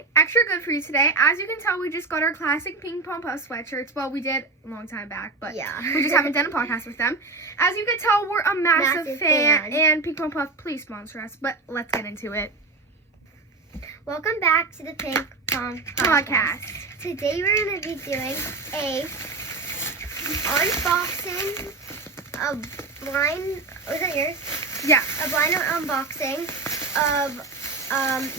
something extra good for you today. As you can tell, we just got our classic Pink Pom Puff sweatshirts. Well, we did a long time back, but we just haven't done a podcast with them. As you can tell, we're a massive fan, and Pink Pom Puff, please sponsor us. But let's get into it. Welcome back to the Pink Pom Podcast. Today we're going to be doing a unboxing of blind. Was that yours? Yeah. A blind unboxing of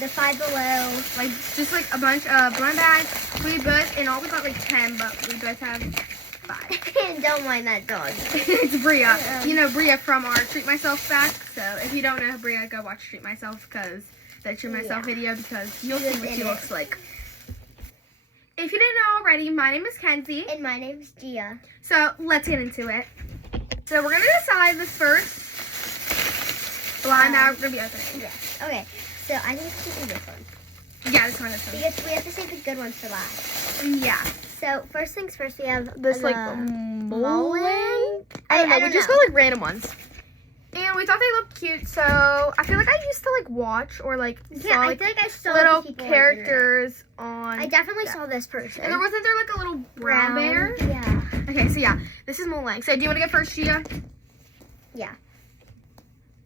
the Five Below. Like, just like a bunch of blind bags. We both, in all we got like 10, but we both have 5. Don't mind that dog. It's Bria. You know Bria from our Treat Myself bag. So if you don't know Bria, go watch Treat Myself because that's your myself video, because you'll see what she looks like. If you didn't know already, my name is Kenzie. And my name is Gia. So let's get into it. So we're going to decide this first blind bag we're going to be opening. Yes. Okay. So I think it's choosing this one. Yeah, this one. Because we have to save the good ones for last. Yeah. So first things first, we have This the Mullen. I don't know. We just got like random ones. And we thought they looked cute, so I feel like I used to like watch or like saw I feel like I saw little people characters on. I definitely saw this person. And wasn't there like a little brown bear? Yeah. Okay, so yeah, this is Mullen. So do you want to get first, Gia? Yeah.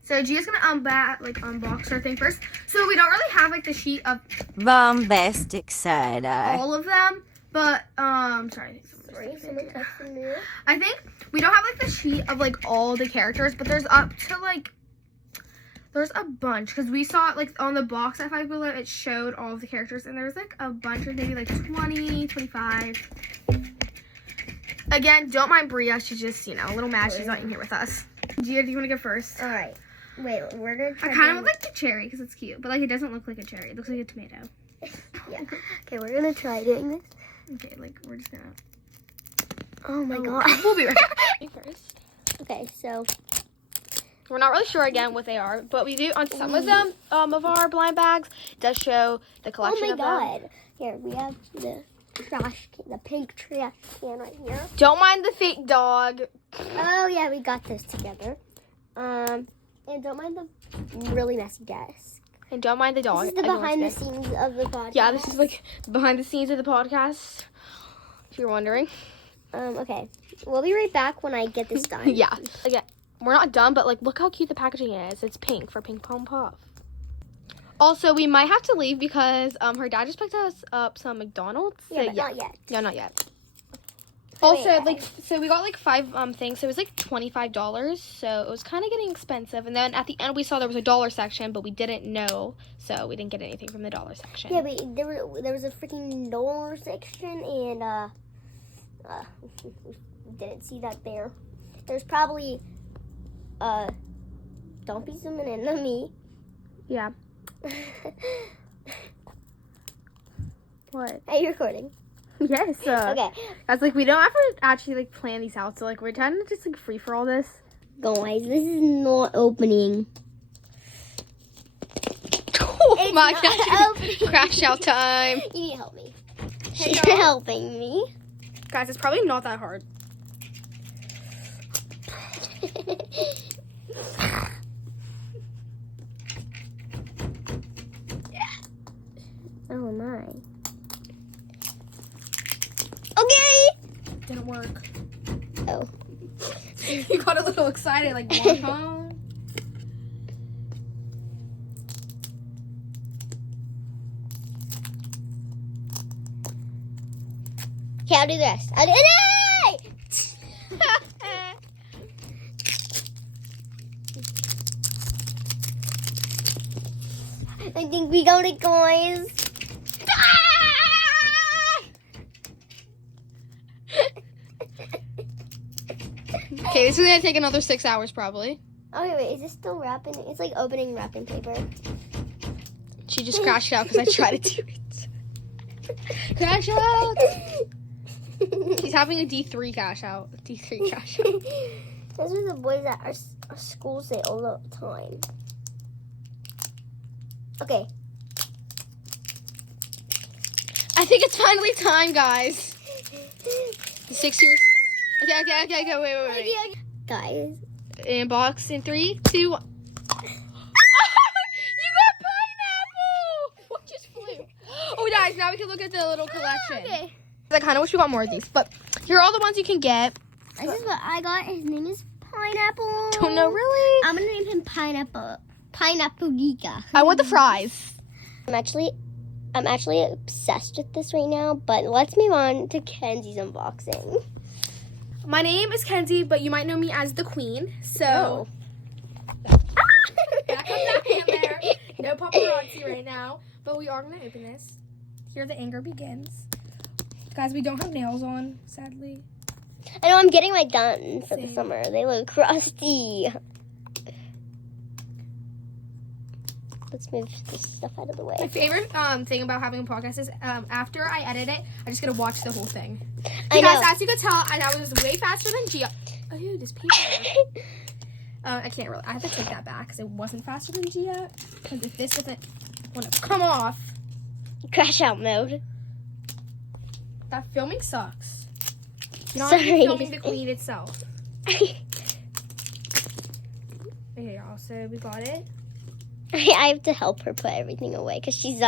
So Gia's gonna unbox her thing first. So we don't really have like the sheet of Bombastic side eye. all of them, but sorry. Someone texted me. I think we don't have like the sheet of like all the characters, but there's up to like there's a bunch, because we saw it like on the box at Five Below. It showed all of the characters, and there's like a bunch of maybe like 20, 25. Again, don't mind Bria. She's just, you know, a little mad she's not in here with us. Gia, do you want to go first? All right. Wait, we're gonna try. I kind of would like the cherry because it's cute, but like it doesn't look like a cherry. It looks like a tomato. Yeah. Okay, we're gonna try doing this. Okay, like we're just gonna. Oh my god. We'll be right back. First. Okay, so We're not really sure again what they are, but we do on some of them of our blind bags. It does show the collection of them. oh my god. Here we have the trash can, the pink trash can right here. Don't mind the fake dog. Oh yeah, we got this together. And don't mind the really messy desk. And don't mind the dog. This is the behind the scenes of the podcast. Yeah, this is like behind the scenes of the podcast, if you're wondering. Okay. We'll be right back when I get this done. Yeah. Again, we're not done, but like look how cute the packaging is. It's pink for Pink Pom Puff. Also, we might have to leave because her dad just picked us up some McDonald's. Yeah, but not yet. No, not yet. So Also, wait, like, so we got like 5 things. So it was like $25. So it was kind of getting expensive. And then at the end, we saw there was a dollar section, but we didn't know, so we didn't get anything from the dollar section. Yeah, but there was a freaking dollar section, and we didn't see that there. There's probably don't be zooming in on me. Yeah. What? Are you recording? Yes. Okay. I was like, we don't ever actually like plan these out, so like we're trying to just like free for all this. Guys, this is not opening. Oh It's my not gosh! opening. Crash out time, You need to help me. You're helping me. guys. It's probably not that hard. Oh my. Okay. Didn't work. Oh. You got a little excited, like, what, huh? Okay, I'll do this. I'll do it. I think we got it, guys. Okay, this is gonna take another 6 hours probably. Okay, wait, is this still wrapping? It's like opening wrapping paper. She just crashed out because I tried to do it. Crash out! She's having a D3 cash out. D3 cash out. Those are the boys at our school say all the time. Okay. I think it's finally time, guys. The 6 years. Okay, wait. Guys. Inbox in 3, 2, 1. You got pineapple! What just flew? Oh, guys, now we can look at the little collection. Okay. I kind of wish we got more of these, but here are all the ones you can get. This is what I got. His name is Pineapple. Don't know really. I'm gonna name him Pineapple. Pineapple Giga. I want the fries. I'm actually obsessed with this right now. But let's move on to Kenzie's unboxing. My name is Kenzie, but you might know me as the Queen. So back on that hand there. No paparazzi right now, but we are gonna open this. Here the anger begins. Guys, we don't have nails on, sadly. I know I'm getting my done for the Same. summer. They look crusty. Let's move this stuff out of the My way. favorite thing about having a podcast is after I edit it, I just get to watch the whole thing. I Because know. as you could tell, I was way faster than Gia. Oh, this paper. I can't really. I have to take that back because it wasn't faster than Gia. Because if this doesn't want to come off, Crash out mode. that filming sucks. You're not Sorry. even filming the Queen itself. Okay, y'all. So we got it. I have to help her put everything away because she's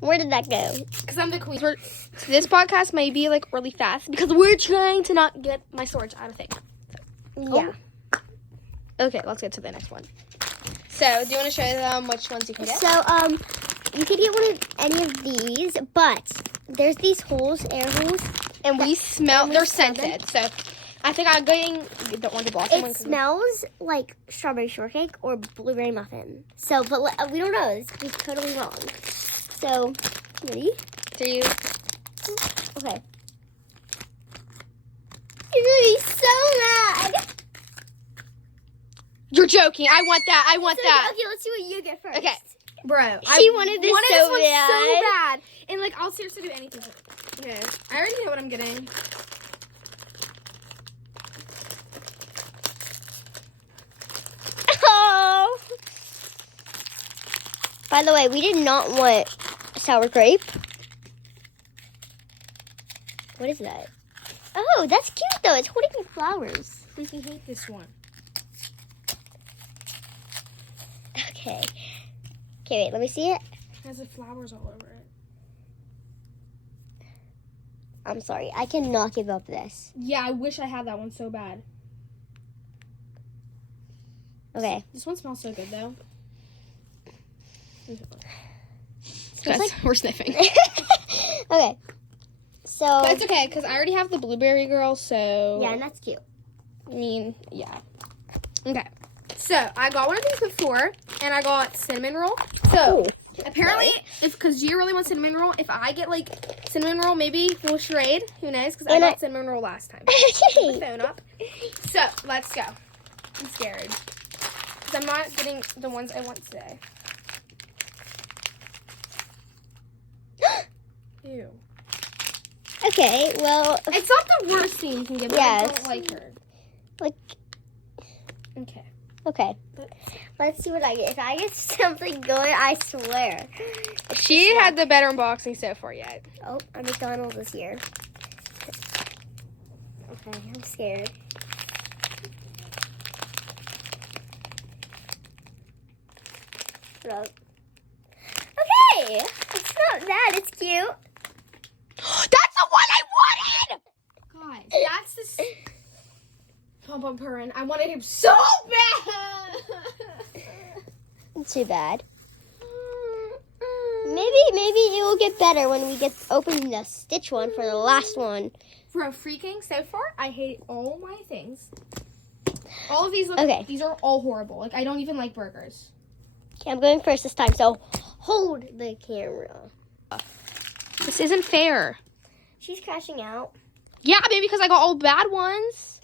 where did that go? Because I'm the Queen. This podcast may be like really fast because we're trying to not get my storage out of thing. Yeah. Okay, let's get to the next one. So, do you want to show them which ones you can get? So you could get one of any of these, but there's these holes, air holes. And we smell, and we they're smell them. scented. So, I think I'm getting the orange blossom one. It smells like strawberry shortcake or blueberry muffin. So, but we don't know. This could be totally wrong. So, ready? 3. Okay. You're gonna be so mad. You're joking. I want that. I want So, that. okay, let's see what you get first. Okay. Bro, She wanted this so one bad. so bad. And like, I'll seriously do anything. Okay. I already know what I'm getting. Oh. By the way, we did not want sour grape. What is that? Oh, that's cute though. It's holding flowers. Freaking hate this one. Okay. Okay, wait, let me see it. It has the flowers all over it. I'm sorry. I cannot give up this. Yeah, I wish I had that one so bad. Okay. This one smells so good though. Smells like- we're sniffing. Okay. So But it's okay, because I already have the blueberry girl, so... yeah, and that's cute. I mean, yeah. Okay. So, I got one of these before, and I got cinnamon roll. So, apparently, because Gia really wants cinnamon roll, if I get, like, cinnamon roll, maybe we'll charade. Who knows? Because I And got cinnamon roll last time. Put the phone up. So, let's go. I'm scared. Because I'm not getting the ones I want today. Ew. Okay, well, It's not the worst thing you can get, but I Yes. don't like her. like, Okay. okay. Let's see what I get. If I get something good, I swear. She had the better unboxing so far yet. Oh, a McDonald's is here. Okay, I'm scared. Look. Okay, it's not bad. It's cute. That's the one I wanted! Guys, that's the... Pom Pom Purin. I wanted him so bad! Too bad. Maybe it will get better when we get open the Stitch one for the last one. Bro, freaking, so far, I hate all my things. All of these look... Okay. These are all horrible. Like, I don't even like burgers. Okay, I'm going first this time, so hold the camera. This isn't fair. She's crashing out, Yeah, maybe because I got all bad ones.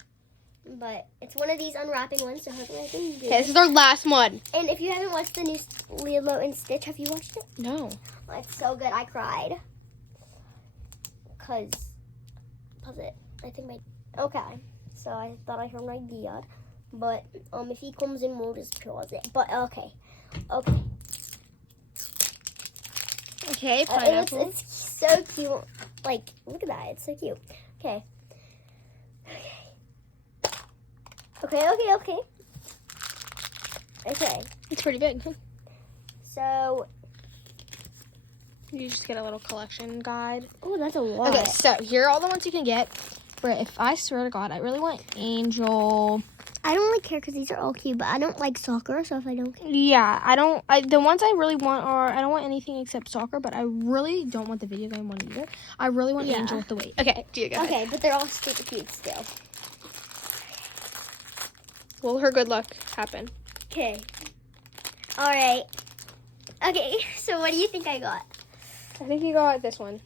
but it's one of these unwrapping ones, so hopefully I can do Okay, this it. is our last one. And if you haven't watched the new Lilo and Stitch, have you watched it? No. Oh, it's so good. I cried. Pause it. I think my... Okay. So I thought I heard my dad. But if he comes in, we'll just pause it. But okay. Okay. Okay, pineapple. It's so cute. Like, look at that. It's so cute. Okay. Okay. Okay. It's pretty big. So, You just get a little collection guide. Oh, that's a lot. Okay, so here are all the ones you can get. But if I swear to God, I really want Angel. I don't really care because these are all cute, but I don't like soccer, so if I don't care. Yeah, the ones I really want are, I don't want anything except soccer, but I really don't want the video game one either. I really want Yeah. Angel with the weight. Okay, do you go ahead. Okay, but they're all super cute still. Will her good luck happen? Okay. All right. Okay, so what do you think I got? I think you got this one.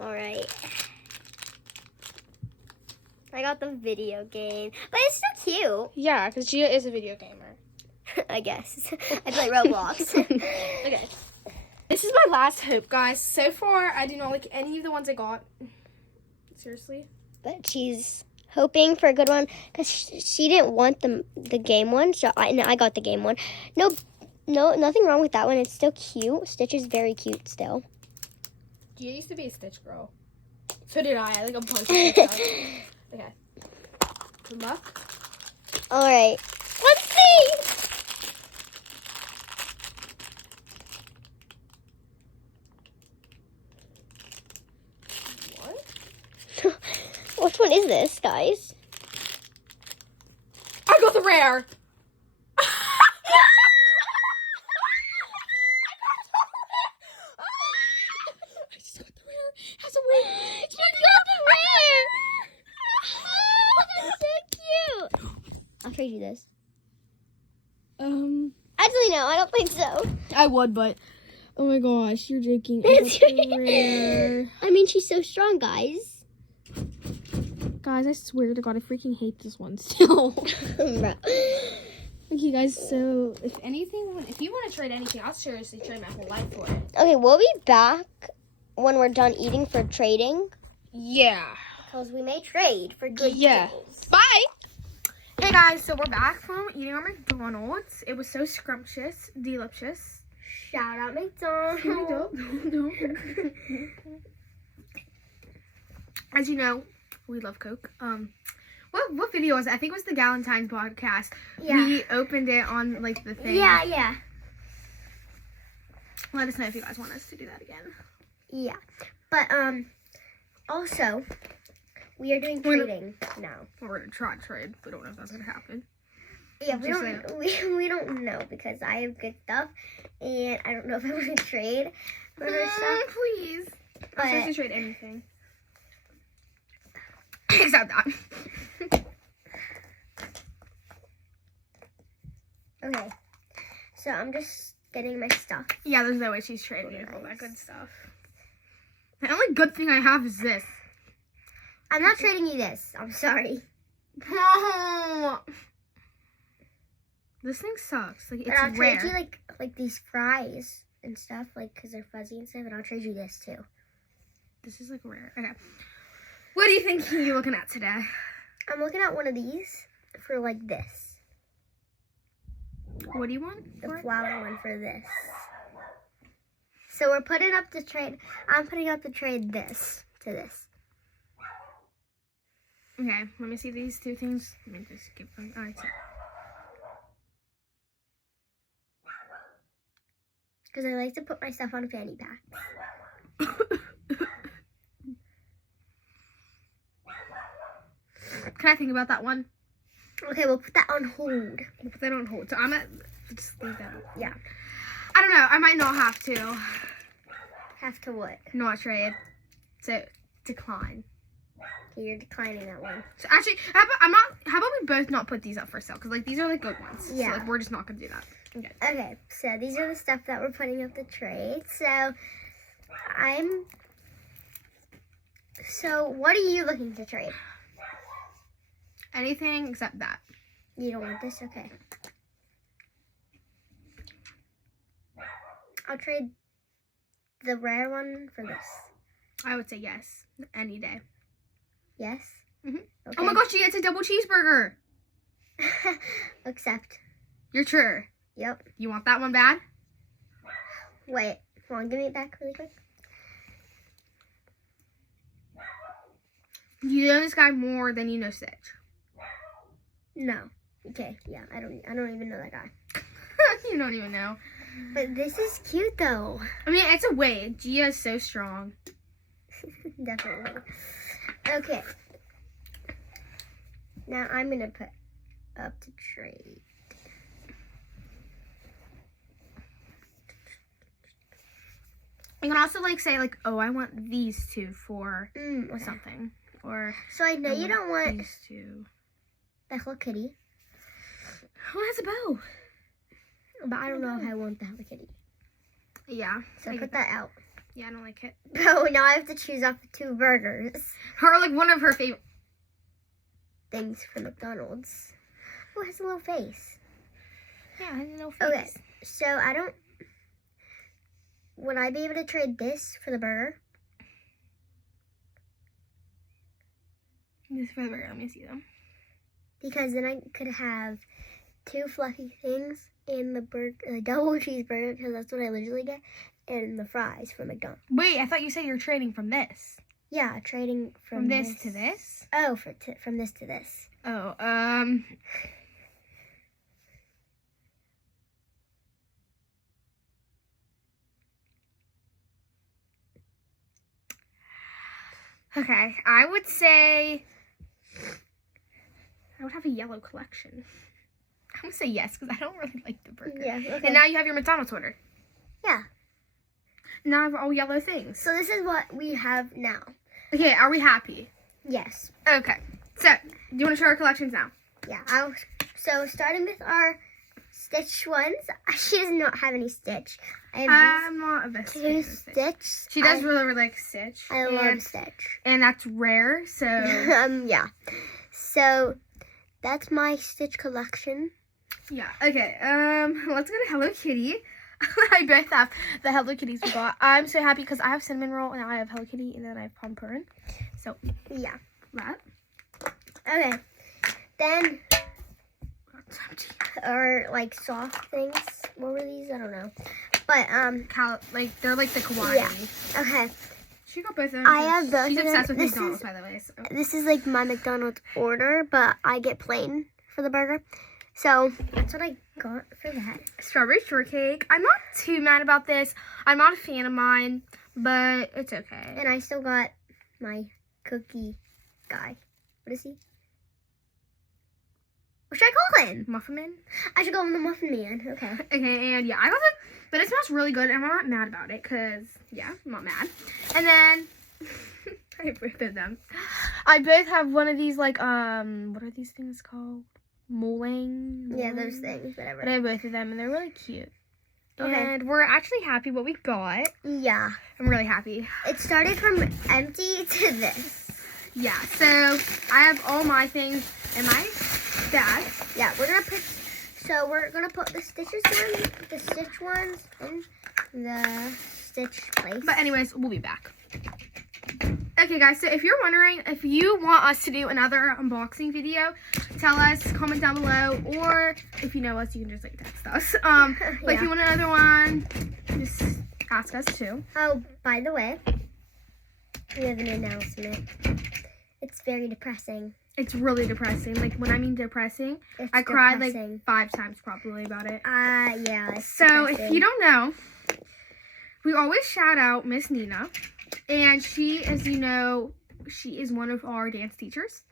All right. I got the video game, but it's still cute. Yeah, because Gia is a video gamer. I guess. I play Roblox. Okay. This is my last hope, guys. So far, I do not like any of the ones I got. Seriously. But she's hoping for a good one because she didn't want the game one, so I got the game one. No, nothing wrong with that one. It's still cute. Stitch is very cute still. Gia used to be a Stitch girl. So did I. Like a bunch of stuff. Okay. Good luck. All right. Let's see. What? Which one is this, guys? I got the rare. I just got the rare. Has a weight. You got the rare. That's so cute. I'll trade you this. Actually, no, I don't think so. I would, but oh my gosh, you're joking. I It's got the rare. I mean, she's so strong, guys. Guys, I swear to God, I freaking hate this one still. Bro. Okay, guys, so if you want to trade anything, I'll seriously trade my whole life for it. Okay, we'll be back when we're done eating for trading. Yeah. Because we may trade for good Yeah. deals. Bye! Hey guys, so we're back from eating our McDonald's. It was so scrumptious, delicious. Shout out McDonald's. As you know, we love Coke. What video was it? I think it was the Galentine's podcast. Yeah. We opened it on like the thing. Yeah. Let us know if you guys want us to do that again. Yeah. But, also, we are doing trading now. We're gonna try to trade. We don't know if that's gonna happen. Yeah, we Just don't know because I have good stuff and I don't know if I want to trade for her stuff. Please. I'm supposed to But trade anything. Except that. okay, so I'm just getting my stuff. Yeah, there's no way she's trading all that good stuff. The only good thing I have is this. I'm not trading you this. I'm sorry. Oh, this thing sucks. Like, But I'll it's rare. trade you like these fries and stuff, like because they're fuzzy and stuff. And I'll trade you this too. This is like rare. Okay. What do you think you're looking at today? I'm looking at one of these for like this. What do you want? The for it? flower one for this. So we're putting up the trade. I'm putting up the trade this to this. Okay, let me see these two things. Let me just give them. All right. Because I like to put my stuff on fanny packs. Can I think about that one? Okay, we'll put that on hold. We'll put that on hold. So I'm at. Just leave that. Yeah. I don't know. I might not have to. Have to what? Not trade. So decline. Okay, you're declining that one. So actually, how about we both not put these up for sale? Because like these are like good ones. Yeah. So like we're just not gonna do that. Okay. Okay, so these are the stuff that we're putting up the trade. So what are you looking to trade? Anything except that. You don't want this? Okay. I'll trade the rare one for this. I would say yes. Any day. Yes? Mhm. Okay. Oh my gosh, it's a double cheeseburger. Accept. You're sure? Yep. You want that one bad? Wait. Hold on, give me it back really quick. You know this guy more than you know Stitch. No. Okay, yeah, I don't even know that guy. You don't even know. But this is cute though. I mean, it's a weight. Gia is so strong. Definitely. Okay. Now I'm gonna put up to trade. You can also like say like, oh, I want these two for Okay. something, or So I know you don't want these two. the Hello Kitty, Who has a bow? but I don't know if I want the Hello Kitty. Yeah. So I put get that out. Yeah, I don't like it. Oh, now I have to choose off 2 burgers. Her like one of her favorite. Things from McDonald's. Oh, it has a little face. Yeah, I no face. Okay, so I don't. Would I be able to trade this for the burger? This is for the burger. Let me see them. Because then I could have 2 fluffy things in the burger, the double cheeseburger, because that's what I usually get, and the fries from McDonald's. Wait, I thought you said you're trading from this. Yeah, trading From this to this. Oh, from this to this. Oh, Okay, I would say I would have a yellow collection. I'm gonna say yes because I don't really like the burger. Yeah. Okay. And now you have your McDonald's order. Yeah. Now I have all yellow things. So this is what we have now. Okay, are we happy? Yes. Okay. So, do you want to show our collections now? Yeah. So starting with our Stitch ones, she does not have any Stitch. I have I'm not a best these fan 2 of Stitch. Stitch. She does really like Stitch. I and, love Stitch. and that's rare, so Yeah. So that's my Stitch collection. yeah. Okay, let's go to Hello Kitty. I both have the Hello Kitties we got. I'm so happy because I have Cinnamon Roll and I have Hello Kitty and then I have Pompurin. So Yeah. that. Okay. Then That's empty. or like soft things. What were these? I don't know. But Like they're like the kawaii. Yeah. Okay. She got both of them. I have both She's of them. obsessed with This McDonald's, is- by the way. So. This is like my McDonald's order, but I get plain for the burger. So that's what I got for that. Strawberry shortcake. I'm not too mad about this. I'm not a fan of mine, but it's okay. And I still got my cookie guy. What is he? What should I call him? Muffin Man. I should call him the Muffin Man. Okay. Okay, and yeah, I got it, but it smells really good, and I'm not mad about it, because, yeah, I'm not mad. And then, I have both of them. I both have one of these, like, what are these things called? Molang? Yeah, those things, But I whatever. have both of them, and they're really cute. Okay. And we're actually happy what we got. Yeah. I'm really happy. It started from empty to this. Yeah, so I have all my things in my bag. Yeah, we're gonna put the Stitch ones in the Stitch place. But anyways, we'll be back. Okay, guys, so if you're wondering if you want us to do another unboxing video, tell us, comment down below, or if you know us, you can just like text us. But if you want another one, just ask us too. Oh, by the way, we have an announcement. It's very depressing. It's really depressing. Like, when I mean depressing, It's I cried depressing. like 5 times probably about it. Yeah. It's So, depressing. if you don't know, we always shout out Miss Nina. And she, as you know, she is one of our dance teachers.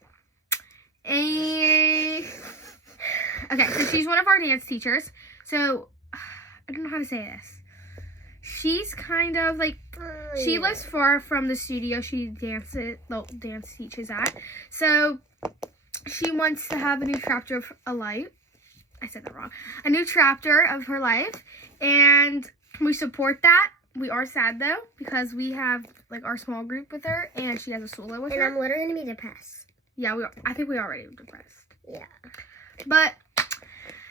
Okay, so she's one of our dance teachers. So, I don't know how to say this. She's kind of like, she lives far from the studio she dance teaches at. So, she wants to have a new chapter of a life. I said that wrong. A new chapter of her life. And we support that. We are sad though, because we have like our small group with her, and she has a solo with And her. I'm literally gonna be depressed. Yeah, I think we already were depressed. Yeah. But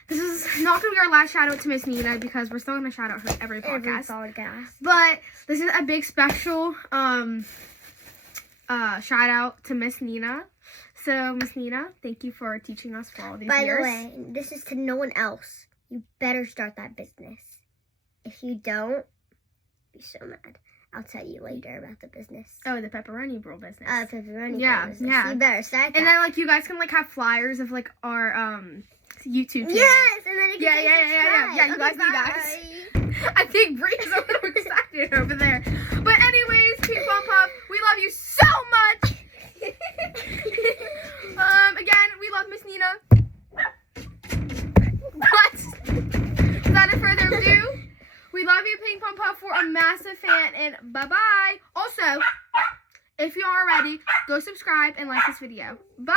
this is not gonna be our last shout out to Miss Nina, because we're still gonna shout out her every podcast. podcast. But this is a big special shout out to Miss Nina. So Miss Nina, thank you for teaching us for all these By years. the way, this is to no one else. You better start that business. If you don't, be so mad. I'll tell you later about the business. Oh, the pepperoni roll business. Pepperoni Yeah, business. yeah. You better start that. And then like you guys can like have flyers of like our YouTube channel. Yes, and then you can Yeah, say yeah, yeah, yeah, yeah. subscribe. Yeah, you guys need that. Bye. I think Bree is a little excited over there. But anyways, Pink Pom Puff, we love you so much. Again, we love Miss Nina. But without further ado, we love you, Pink Pom Puff. We're a massive fan, and bye-bye. Also, if you are ready, go subscribe and like this video. Bye!